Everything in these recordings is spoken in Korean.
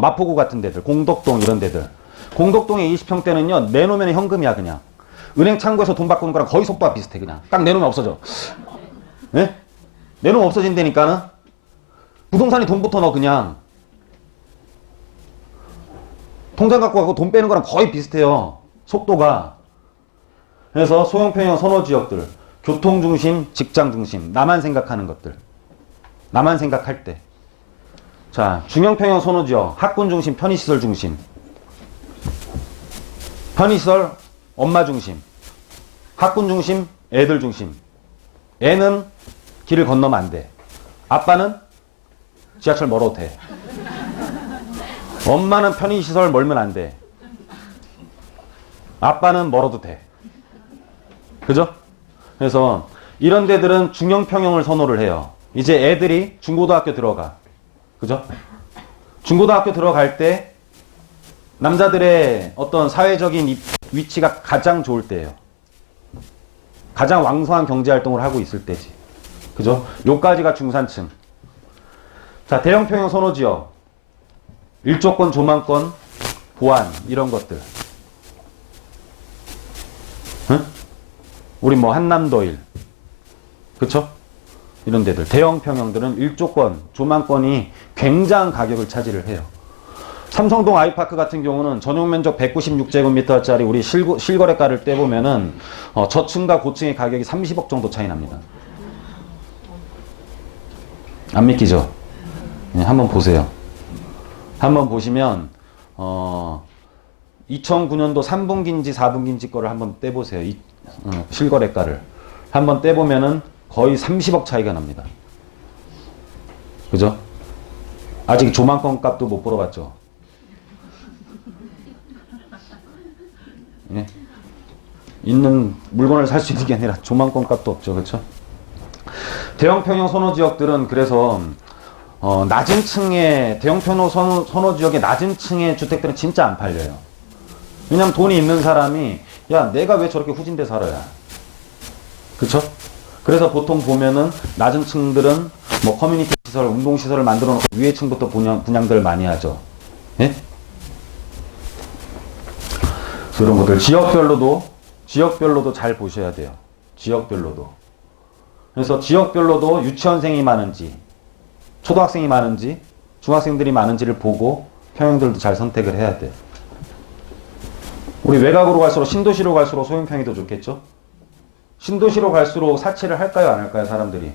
마포구 같은 데들, 공덕동 이런 데들. 공덕동의 20평대는요, 내놓으면 현금이야, 그냥. 은행 창구에서 돈 바꾸는 거랑 거의 속도가 비슷해, 그냥. 딱 내놓으면 없어져. 예? 내놓으면 없어진다니까는. 부동산이 돈부터 넣어, 그냥. 통장 갖고 가고 돈 빼는 거랑 거의 비슷해요. 속도가. 그래서 소형평형 선호지역들, 교통중심, 직장중심, 나만 생각하는 것들. 나만 생각할 때. 자, 중형평형 선호지역, 학군중심, 편의시설중심. 편의시설, 엄마중심. 학군중심, 애들중심. 애는 길을 건너면 안 돼. 아빠는 지하철 멀어도 돼. 엄마는 편의시설 멀면 안 돼. 아빠는 멀어도 돼. 그죠? 그래서 이런 데들은 중형평형을 선호를 해요. 이제 애들이 중고등학교 들어가. 그죠? 중고등학교 들어갈 때 남자들의 어떤 사회적인 위치가 가장 좋을 때예요. 가장 왕성한 경제활동을 하고 있을 때지. 그죠? 요까지가 중산층. 자, 대형평형 선호지역. 일조권, 조망권, 보안 이런 것들. 응? 우리 뭐 한남더일. 그쵸? 이런 데들. 대형 평형들은 일조권, 조망권이 굉장한 가격을 차지를 해요. 삼성동 아이파크 같은 경우는 전용 면적 196제곱미터짜리 우리 실거래가를 떼보면은 저층과 고층의 가격이 30억 정도 차이 납니다. 안 믿기죠? 네, 한번 보세요. 한번 보시면 2009년도 3분기인지 4분기인지 거를 한번 떼보세요. 실거래가를 한번 떼보면은 거의 30억 차이가 납니다. 그죠? 아직 조망권 값도 못 벌어봤죠. 예. 있는 물건을 살 수 있는 게 아니라 조망권 값도 없죠. 그렇죠? 대형 평형 선호 지역들은 그래서 낮은 층의 대형 평형 선호 지역의 낮은 층의 주택들은 진짜 안 팔려요. 왜냐면 돈이 있는 사람이 야 내가 왜 저렇게 후진대 살아야. 그쵸? 그래서 보통 보면은 낮은 층들은 뭐 커뮤니티 시설, 운동 시설을 만들어 놓고 위에 층부터 분양들 많이 하죠. 예? 그런 것들 지역별로도 잘 보셔야 돼요. 지역별로도. 그래서 지역별로도 유치원생이 많은지, 초등학생이 많은지, 중학생들이 많은지를 보고 평형들도 잘 선택을 해야 돼. 우리 외곽으로 갈수록 신도시로 갈수록 소형평이 더 좋겠죠? 신도시로 갈수록 사치를 할까요? 안 할까요? 사람들이?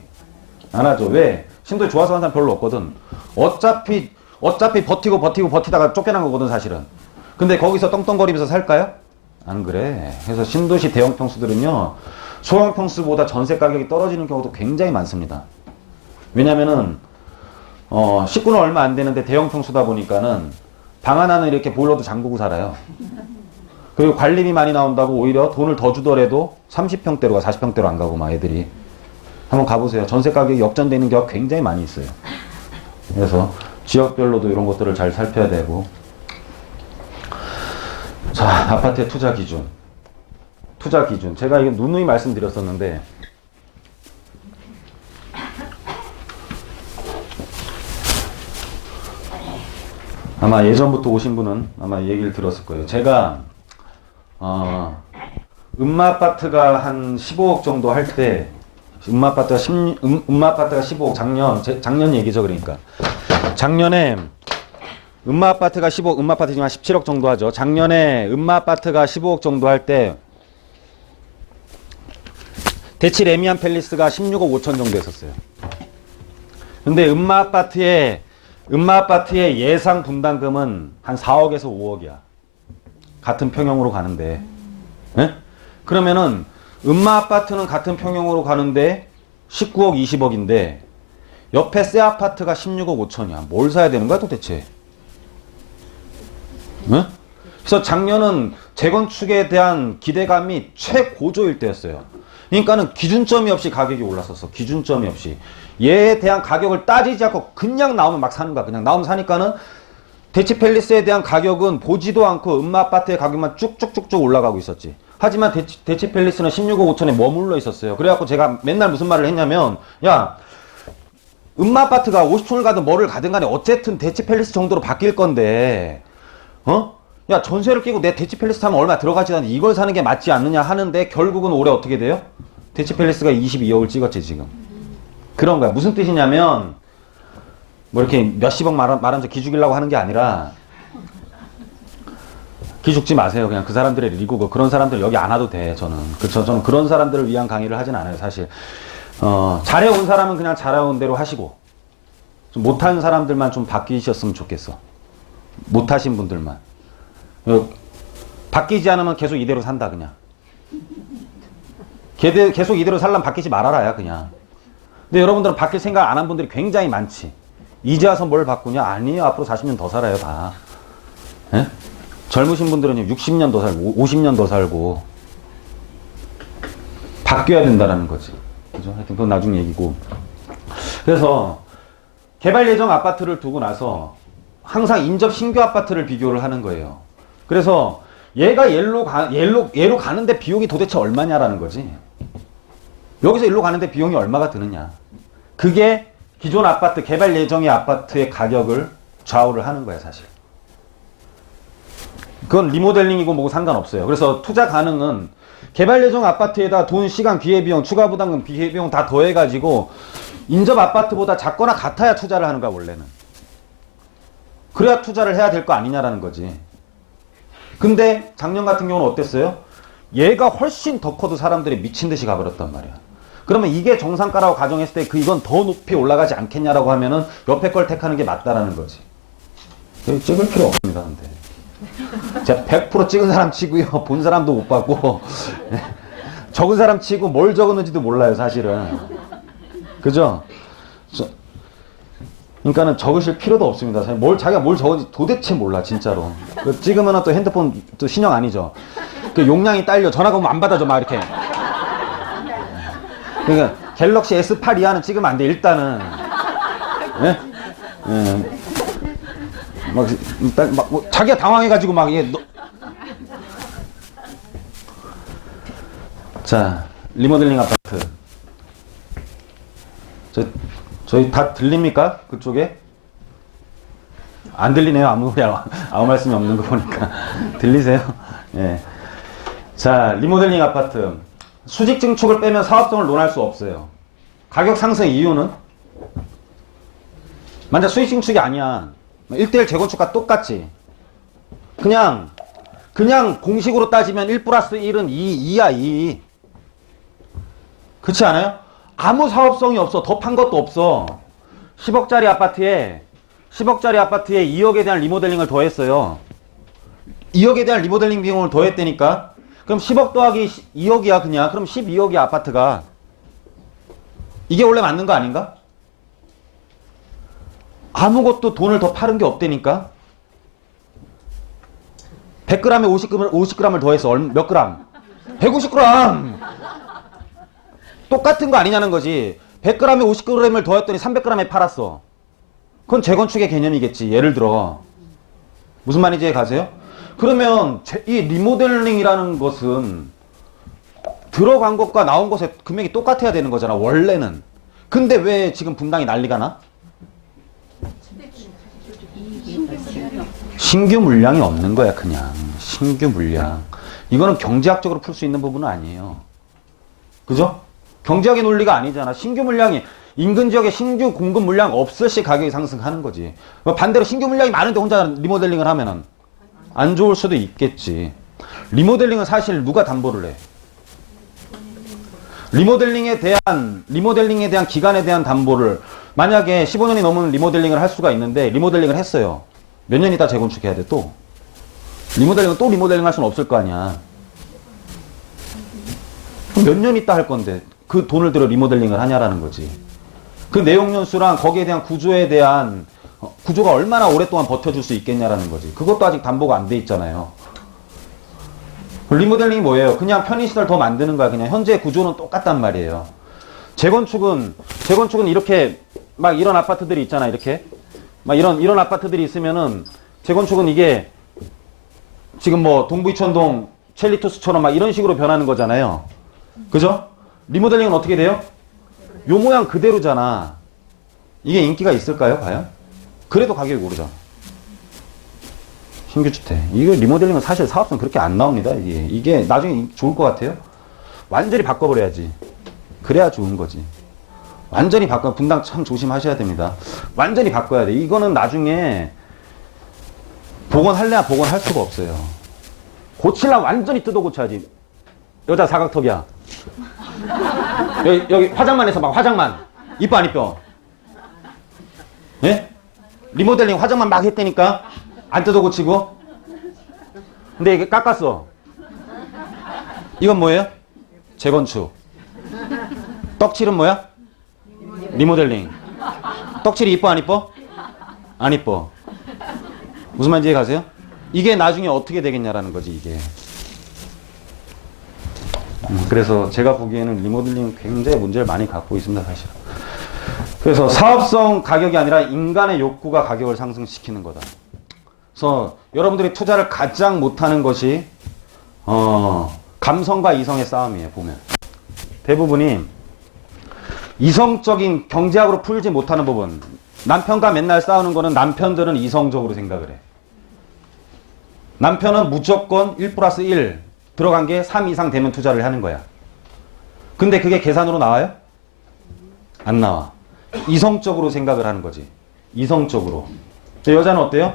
안 하죠. 왜? 신도시 좋아서 하는 사람 별로 없거든. 어차피 버티다가 쫓겨난 거거든, 사실은. 근데 거기서 떵떵거리면서 살까요? 안 그래. 그래서 신도시 대형 평수들은요, 소형 평수보다 전세 가격이 떨어지는 경우도 굉장히 많습니다. 왜냐면은, 식구는 얼마 안 되는데 대형 평수다 보니까는 방 하나는 이렇게 보일러도 잠그고 살아요. 그리고 관리비 많이 나온다고 오히려 돈을 더 주더라도 30평대로 가, 40평대로 안 가고 막 애들이. 한번 가보세요. 전세 가격이 역전되어 있는 경우가 굉장히 많이 있어요. 그래서 지역별로도 이런 것들을 잘 살펴야 되고. 자, 아파트의 투자 기준. 제가 이거 누누이 말씀드렸었는데, 아마 예전부터 오신 분은 아마 얘기를 들었을 거예요. 제가, 음마아파트가 한 15억 정도 할 때, 음마아파트가 15억, 작년 얘기죠, 그러니까. 작년에, 음마아파트가 15억, 음마아파트지만 17억 정도 하죠. 작년에 음마아파트가 15억 정도 할 때, 대치 레미안 팰리스가 16억 5천 정도 했었어요. 근데 음마아파트의 예상 분담금은 한 4억에서 5억이야. 같은 평형으로 가는데. 네? 그러면은 음마아파트는 같은 평형으로 가는데 19억 20억인데 옆에 새 아파트가 16억 5천이야. 뭘 사야 되는 거야 도대체? 네? 그래서 작년은 재건축에 대한 기대감이 최고조일 때였어요. 그러니까는 기준점이 없이 가격이 올랐었어. 기준점이 없이. 얘에 대한 가격을 따지지 않고 그냥 나오면 막 사는 거야. 그냥 나오면 사니까는 대치 팰리스에 대한 가격은 보지도 않고 음마아파트의 가격만 쭉쭉쭉쭉 올라가고 있었지. 하지만 대치 팰리스는 16억 5천에 머물러 있었어요. 그래갖고 제가 맨날 무슨 말을 했냐면 야 음마아파트가 50층을 가든 뭐를 가든 간에 어쨌든 대치팰리스 정도로 바뀔 건데, 야, 전세를 끼고 내 대치팰리스 타면 얼마 들어가지도 않는데 이걸 사는 게 맞지 않느냐 하는데 결국은 올해 어떻게 돼요? 대치팰리스가 22억을 찍었지, 지금. 그런 거야. 무슨 뜻이냐면, 뭐 이렇게 몇십억 말하면서 기죽이려고 하는 게 아니라, 기죽지 마세요. 그냥 그 사람들의 리고고 그런 사람들 여기 안 와도 돼. 저는 그런 사람들을 위한 강의를 하진 않아요, 사실. 잘해온 사람은 그냥 잘해온 대로 하시고, 좀 못한 사람들만 좀 바뀌셨으면 좋겠어. 못하신 분들만. 바뀌지 않으면 계속 이대로 산다, 그냥. 계속 이대로 살려면 바뀌지 말아라야, 그냥. 근데 여러분들은 바뀔 생각 안 한 분들이 굉장히 많지. 이제 와서 뭘 바꾸냐? 아니에요. 앞으로 40년 더 살아요, 다. 예? 젊으신 분들은 60년 더 살고, 50년 더 살고. 바뀌어야 된다라는 거지. 그죠? 하여튼 그건 나중 얘기고. 그래서, 개발 예정 아파트를 두고 나서, 항상 인접 신규 아파트를 비교를 하는 거예요. 그래서, 얘가 얘로 가는데 비용이 도대체 얼마냐라는 거지. 여기서 일로 가는데 비용이 얼마가 드느냐. 그게 기존 아파트, 개발 예정의 아파트의 가격을 좌우를 하는 거야, 사실. 그건 리모델링이고 뭐고 상관없어요. 그래서 투자 가능은 개발 예정 아파트에다 돈, 시간, 기회비용, 추가 부담금, 기회비용 다 더해가지고 인접 아파트보다 작거나 같아야 투자를 하는 거야, 원래는. 그래야 투자를 해야 될 거 아니냐라는 거지. 근데 작년 같은 경우는 어땠어요? 얘가 훨씬 더 커도 사람들이 미친 듯이 가버렸단 말이야. 그러면 이게 정상가라고 가정했을 때 이건 더 높이 올라가지 않겠냐라고 하면은 옆에 걸 택하는 게 맞다라는 거지. 찍을 필요 없습니다, 근데. 제가 100% 찍은 사람 치고요. 본 사람도 못 봤고. 적은 사람 치고 뭘 적었는지도 몰라요, 사실은. 그죠? 그러니까는 적으실 필요도 없습니다. 자기가 뭘 적은지 도대체 몰라, 진짜로. 찍으면 또 핸드폰 또 신형 아니죠. 그 용량이 딸려. 전화가 오면 안 받아줘, 막 이렇게. 그러니까 갤럭시 S8 이하는 찍으면 안 돼, 일단은. 예? 예. 뭐, 자기가 당황해가지고 막, 자, 리모델링 아파트. 저희 다 들립니까? 그쪽에? 안 들리네요. 아무 말씀이 없는 거 보니까. 들리세요? 예. 자, 리모델링 아파트. 수직 증축을 빼면 사업성을 논할 수 없어요. 가격 상승 이유는? 만약 수직 증축이 아니야. 1대1 재건축과 똑같지. 그냥 공식으로 따지면 1 플러스 1은 2야, 2. 그렇지 않아요? 아무 사업성이 없어. 더 판 것도 없어. 10억짜리 아파트에 2억에 대한 리모델링을 더했어요. 2억에 대한 리모델링 비용을 더했다니까? 그럼 10억 더하기 2억이야, 그냥. 그럼 12억이야, 아파트가. 이게 원래 맞는 거 아닌가? 아무것도 돈을 더 파는 게 없다니까? 100g에 50g을 더해서 몇 그램? 150g! 똑같은 거 아니냐는 거지. 100g에 50g을 더했더니 300g에 팔았어. 그건 재건축의 개념이겠지. 예를 들어. 무슨 말인지 가세요? 그러면 이 리모델링이라는 것은 들어간 것과 나온 것의 금액이 똑같아야 되는 거잖아, 원래는. 근데 왜 지금 분당이 난리가 나? 신규 물량이 없는 거야, 그냥. 신규 물량. 이거는 경제학적으로 풀 수 있는 부분은 아니에요. 그죠? 경제학의 논리가 아니잖아. 신규 물량이, 인근 지역에 신규 공급 물량 없을 시 가격이 상승하는 거지. 반대로 신규 물량이 많은데 혼자 리모델링을 하면은 안 좋을 수도 있겠지. 리모델링은 사실 누가 담보를 해? 리모델링에 대한 기간에 대한 담보를 만약에 15년이 넘으면 리모델링을 할 수가 있는데 리모델링을 했어요. 몇 년 있다 재건축해야 돼, 또. 리모델링은 또 리모델링 할 수는 없을 거 아니야. 몇 년 있다 할 건데 그 돈을 들여 리모델링을 하냐라는 거지. 그 내용연수랑 거기에 대한 구조가 얼마나 오랫동안 버텨줄 수 있겠냐라는 거지. 그것도 아직 담보가 안 돼 있잖아요. 리모델링이 뭐예요? 그냥 편의시설 더 만드는 거야. 그냥 현재 구조는 똑같단 말이에요. 재건축은 이렇게 막 이런 아파트들이 있잖아. 이렇게 막 이런 아파트들이 있으면은 재건축은 이게 지금 뭐 동부이천동 첼리토스처럼 막 이런 식으로 변하는 거잖아요. 그죠? 리모델링은 어떻게 돼요? 요 모양 그대로잖아. 이게 인기가 있을까요, 과연? 그래도 가격이 오르죠. 신규주택. 이거 리모델링은 사실 사업성 그렇게 안 나옵니다. 이게 나중에 좋을 것 같아요. 완전히 바꿔버려야지. 그래야 좋은 거지. 완전히 바꿔, 분당 참 조심하셔야 됩니다. 완전히 바꿔야 돼. 이거는 나중에 복원할래야 복원할 수가 없어요. 고치려면 완전히 뜯어 고쳐야지. 여자 사각턱이야. 여기 화장만 해서 막 화장만. 이뻐 안 이뻐? 예? 리모델링 화장만 막 했다니까? 안 뜯어 고치고? 근데 이게 깎았어. 이건 뭐예요? 재건축. 떡칠은 뭐야? 리모델링. 떡칠이 이뻐 안 이뻐? 안 이뻐. 무슨 말인지 이해 가세요? 이게 나중에 어떻게 되겠냐라는 거지 이게. 그래서 제가 보기에는 리모델링 굉장히 문제를 많이 갖고 있습니다 사실. 그래서 사업성 가격이 아니라 인간의 욕구가 가격을 상승시키는 거다. 그래서 여러분들이 투자를 가장 못하는 것이 감성과 이성의 싸움이에요. 보면 대부분이 이성적인 경제학으로 풀지 못하는 부분. 남편과 맨날 싸우는 거는 남편들은 이성적으로 생각을 해. 남편은 무조건 1 플러스 1 들어간 게 3 이상 되면 투자를 하는 거야. 근데 그게 계산으로 나와요? 안 나와. 이성적으로 생각을 하는 거지. 이성적으로. 근데 여자는 어때요?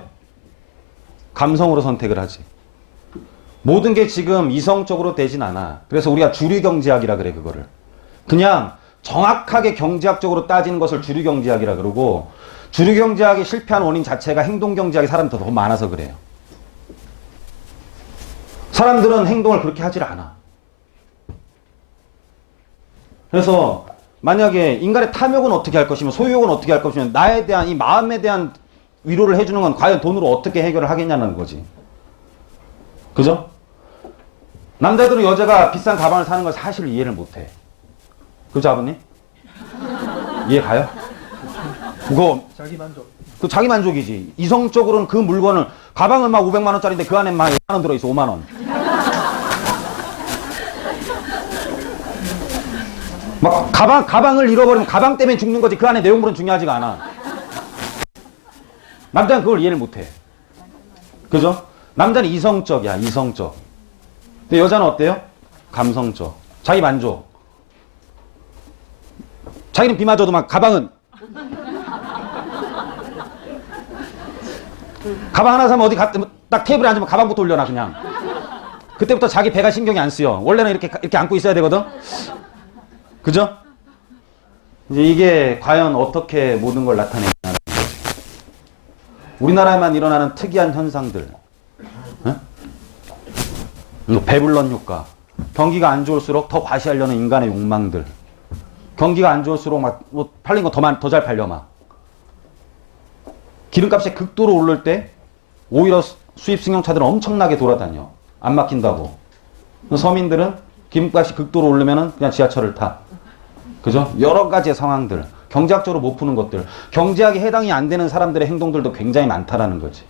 감성으로 선택을 하지. 모든 게 지금 이성적으로 되진 않아. 그래서 우리가 주류경제학이라 그래 그거를. 그냥 정확하게 경제학적으로 따지는 것을 주류경제학이라 그러고, 주류경제학이 실패한 원인 자체가 행동경제학이 사람이 더 많아서 그래요. 사람들은 행동을 그렇게 하질 않아. 그래서 만약에 인간의 탐욕은 어떻게 할 것이며 소유욕은 어떻게 할 것이며 나에 대한 이 마음에 대한 위로를 해주는 건 과연 돈으로 어떻게 해결을 하겠냐는 거지. 그죠? 남자들은 여자가 비싼 가방을 사는 걸 사실 이해를 못해. 그죠 아버님? 이해 가요? 그거 자기 만족. 그 자기 만족이지. 이성적으로는 그 물건을, 가방은 막 500만 원짜리인데 그 안에 막 5만 원 들어있어. 5만 원. 막 가방을 잃어버리면 가방 때문에 죽는 거지. 그 안에 내용물은 중요하지가 않아. 남자는 그걸 이해를 못해. 그죠? 남자는 이성적이야. 이성적. 근데 여자는 어때요? 감성적. 자기 만족. 자기는 비 맞아도 막 가방 하나 사면 어디 딱 테이블에 앉으면 가방부터 올려놔 그냥. 그때부터 자기 배가 신경이 안 쓰여. 원래는 이렇게 안고 있어야 되거든. 그죠? 이제 이게 과연 어떻게 모든 걸 나타내냐는 거지. 우리나라에만 일어나는 특이한 현상들. 배불런 효과. 경기가 안 좋을수록 더 과시하려는 인간의 욕망들. 경기가 안 좋을수록 막 뭐 팔린 거 더 잘 팔려 막. 기름값이 극도로 오를 때 오히려 수입 승용차들은 엄청나게 돌아다녀. 안 막힌다고. 서민들은 기름값이 극도로 오르면은 그냥 지하철을 타. 그죠? 여러 가지의 상황들. 경제학적으로 못 푸는 것들. 경제학에 해당이 안 되는 사람들의 행동들도 굉장히 많다라는 거지.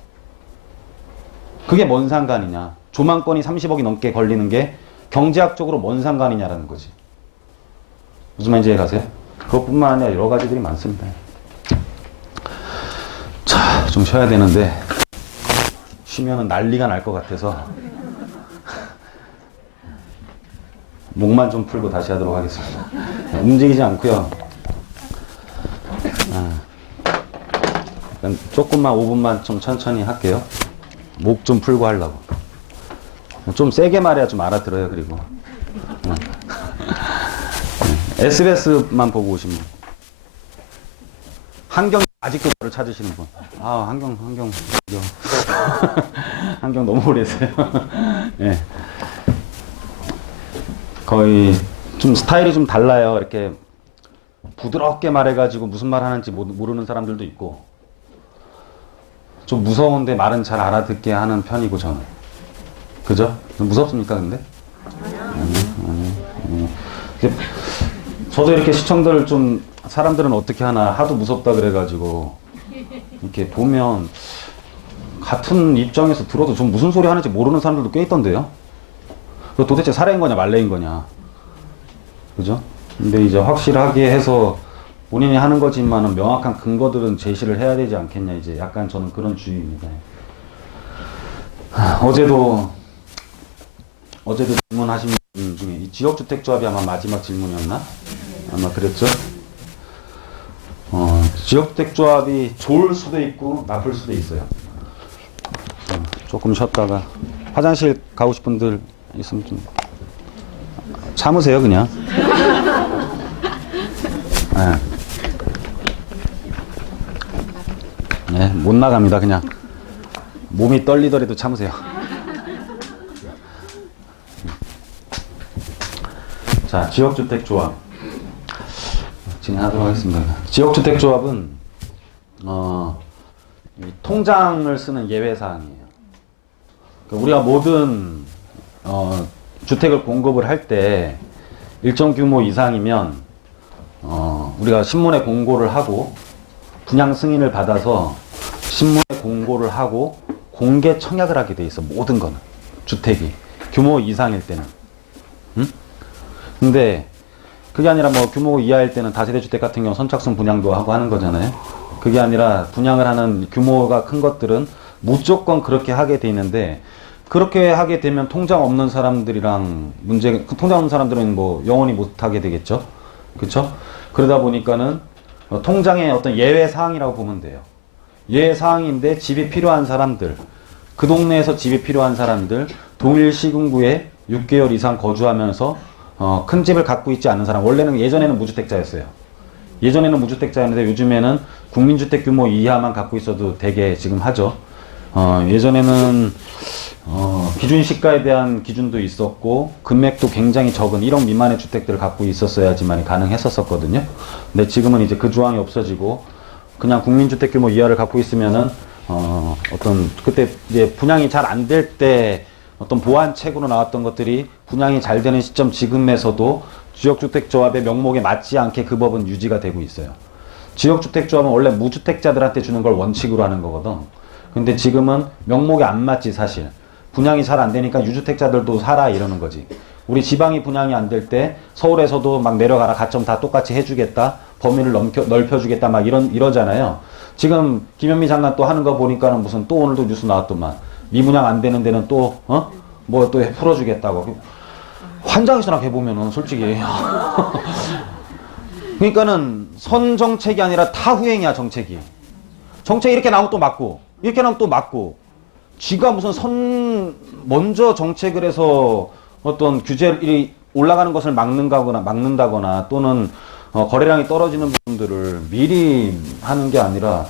그게 뭔 상관이냐. 조망권이 30억이 넘게 걸리는 게 경제학적으로 뭔 상관이냐라는 거지. 무슨 말인지 이해가세요? 그것뿐만 아니라 여러 가지들이 많습니다. 자, 좀 쉬어야 되는데 쉬면은 난리가 날 것 같아서 목만 좀 풀고 다시 하도록 하겠습니다. 움직이지 않고요. 조금만 5분만 좀 천천히 할게요. 목 좀 풀고 하려고. 좀 세게 말해야 좀 알아들어요. 그리고 SBS만 보고 오시면 한경 아직도 저를 찾으시는 분. 아 한경 한경 너무 오래 했어요. 예. 거의 좀 스타일이 좀 달라요. 이렇게 부드럽게 말해가지고 무슨 말 하는지 모르는 사람들도 있고, 좀 무서운데 말은 잘 알아듣게 하는 편이고 저는. 그죠? 무섭습니까 근데? 저도 이렇게 시청들 좀 사람들은 어떻게 하나 하도 무섭다 그래가지고 이렇게 보면 같은 입장에서 들어도 좀 무슨 소리 하는지 모르는 사람들도 꽤 있던데요. 도대체 살해인 거냐 말레인 거냐. 그죠? 근데 이제 확실하게 해서 본인이 하는 거지만은 명확한 근거들은 제시를 해야 되지 않겠냐, 이제 약간 저는 그런 주의입니다. 어제도 질문하신 분 중에 이 지역주택조합이 아마 마지막 질문이었나? 아마 그랬죠? 지역주택조합이 좋을 수도 있고 나쁠 수도 있어요. 조금 쉬었다가 화장실 가고 싶은 분들 있으면 좀 참으세요, 그냥. 네, 못 나갑니다, 그냥. 몸이 떨리더라도 참으세요. 자, 지역주택조합 진행하도록 하겠습니다. 지역주택조합은 이 통장을 쓰는 예외사항이에요. 그러니까 우리가 모든 주택을 공급을 할 때 일정 규모 이상이면 우리가 신문에 공고를 하고 분양 승인을 받아서 신문에 공고를 하고 공개 청약을 하게 돼 있어. 모든 거는 주택이 규모 이상일 때는. 근데 그게 아니라 뭐 규모 이하일 때는 다세대 주택 같은 경우 선착순 분양도 하고 하는 거잖아요. 그게 아니라 분양을 하는 규모가 큰 것들은 무조건 그렇게 하게 돼 있는데, 그렇게 하게 되면 통장 없는 사람들이랑 통장 없는 사람들은 뭐 영원히 못 하게 되겠죠. 그렇죠? 그러다 보니까는 통장의 어떤 예외 사항이라고 보면 돼요. 예외 사항인데 집이 필요한 사람들, 그 동네에서 집이 필요한 사람들, 동일 시군구에 6개월 이상 거주하면서 큰 집을 갖고 있지 않은 사람, 원래는 예전에는 무주택자였어요. 예전에는 무주택자였는데 요즘에는 국민주택 규모 이하만 갖고 있어도 되게 지금 하죠. 예전에는 기준 시가에 대한 기준도 있었고 금액도 굉장히 적은 1억 미만의 주택들을 갖고 있었어야지만 가능했었거든요. 근데 지금은 이제 그 조항이 없어지고 그냥 국민주택 규모 이하를 갖고 있으면은 그때 이제 분양이 잘 안 될 때 어떤 보완책으로 나왔던 것들이 분양이 잘 되는 시점 지금에서도 지역주택조합의 명목에 맞지 않게 그 법은 유지가 되고 있어요. 지역주택조합은 원래 무주택자들한테 주는 걸 원칙으로 하는 거거든. 근데 지금은 명목에 안 맞지, 사실. 분양이 잘 안 되니까 유주택자들도 살아 이러는 거지. 우리 지방이 분양이 안 될 때 서울에서도 막 내려가라, 가점 다 똑같이 해주겠다, 범위를 넓혀주겠다 막 이러잖아요. 지금 김현미 장관 또 하는 거 보니까는 무슨 또 오늘도 뉴스 나왔더만 미분양 안 되는 데는 또 뭐 또 풀어주겠다고. 환장해서나 해보면은 솔직히 그러니까는 선 정책이 아니라 타후행이야. 정책이 이렇게 나오면 또 맞고 이렇게 나오면 또 맞고, 지가 무슨 먼저 정책을 해서 어떤 규제를 올라가는 것을 막는다거나 또는 거래량이 떨어지는 부분들을 미리 하는 게 아니라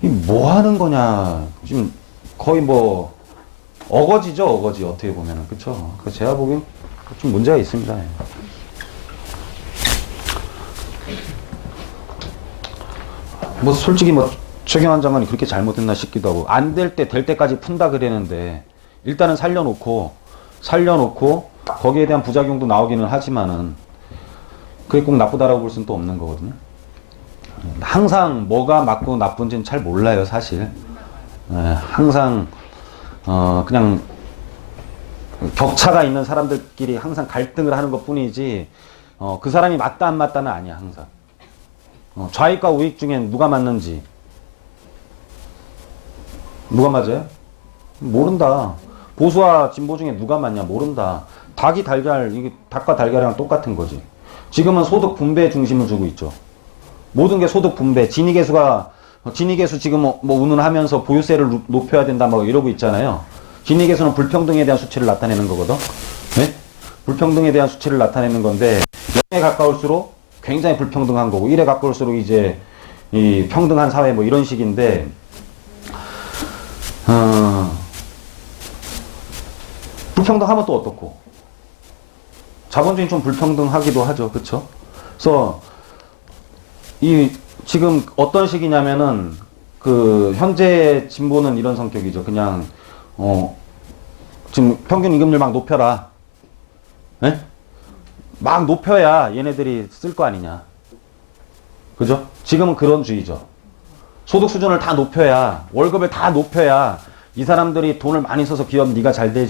뭐 하는 거냐. 지금 거의 뭐 어거지죠, 어거지. 어떻게 보면은. 그쵸? 제가 보기엔 좀 문제가 있습니다. 뭐 솔직히 뭐 최경환 장관이 그렇게 잘못했나 싶기도 하고, 안 될 때 될 때까지 푼다 그랬는데 일단은 살려놓고 거기에 대한 부작용도 나오기는 하지만은 그게 꼭 나쁘다라고 볼 수는 또 없는 거거든요. 항상 뭐가 맞고 나쁜지는 잘 몰라요, 사실. 항상 그냥 격차가 있는 사람들끼리 항상 갈등을 하는 것 뿐이지 그 사람이 맞다 안 맞다는 아니야. 항상 좌익과 우익 중에 누가 맞는지, 누가 맞아요? 모른다. 보수와 진보 중에 누가 맞냐? 모른다. 이게 닭과 달걀이랑 똑같은 거지. 지금은 소득 분배 중심을 주고 있죠. 모든 게 소득 분배. 진위계수 지금 뭐 운운하면서 보유세를 높여야 된다 뭐 이러고 있잖아요. 진위계수는 불평등에 대한 수치를 나타내는 거거든. 네? 불평등에 대한 수치를 나타내는 건데 0에 가까울수록 굉장히 불평등한 거고 1에 가까울수록 이제 이 평등한 사회 뭐 이런 식인데, 불평등하면 또 어떻고, 자본주의는 좀 불평등하기도 하죠. 그쵸? 그래서 지금 어떤 식이냐면은 현재 진보는 이런 성격이죠. 그냥 지금 평균 임금률 막 높여라. 네? 막 높여야 얘네들이 쓸 거 아니냐. 그죠? 지금은 그런 주의죠. 소득 수준을 다 높여야, 월급을 다 높여야 이 사람들이 돈을 많이 써서 기업 네가 잘 되지